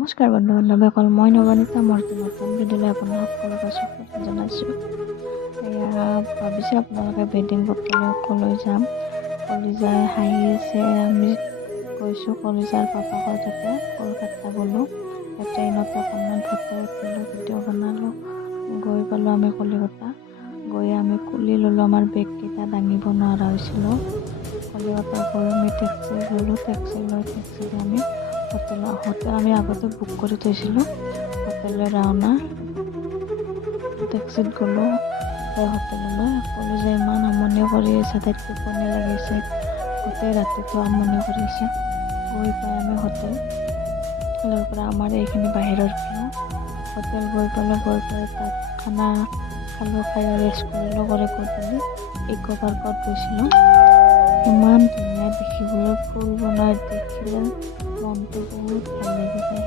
নমস্কাৰ বন্ধু বান্ধৱীসকল, মই নৱনীতা মোৰ নতুন ভিডিঅ'লৈ আপোনালোক সকলোকে স্বাগতম জনাইছোঁ। এয়া ভাবিছোঁ আপোনালোকে বেডিং বটলৈ কলৈ যাম। কলিজাই হাঁহি আছে। আমি গৈছোঁ কলিজাৰ পাপাকৰ তাতে কলকাতা গ'লোঁ। ট্ৰেইনতে অকণমান ফটো উঠিলোঁ, ভিডিঅ' বনালোঁ। গৈ পালোঁ আমি কলিকতা। গৈ আমি খুলি ল'লোঁ, আমাৰ বেগকেইটা দাঙিব নোৱাৰা হৈছিলোঁ। কলিকতা গৈ আমি টেক্সি ল'লোঁ, টেক্সি দি আমি হোটেল আমি আগতে বুক কৰি থৈছিলোঁ। হোটেলে ৰাওনা টেক্সিত গ'লোঁ হোটেললৈ। কলিজাই ইমান আমনি কৰি আছে, তাইৰ টোপনি লাগিছে, গোটেই ৰাতিটো আমনি কৰিছে। গৈ পাই আমি হোটেলৰ পৰা আমাৰ এইখিনি বাহিৰৰ হোটেল গৈ পালোঁ। গৈ পাই তাত খানা খালোঁ, খাই ৰেষ্ট কৰিলোঁ। গৈ পালি ইক' পাৰ্কত গৈছিলোঁ। ইমান ধুনীয়া দেখিবলৈ, ফুল বনাই দেখিলে মনটো বহুত ভাল লাগি যায়।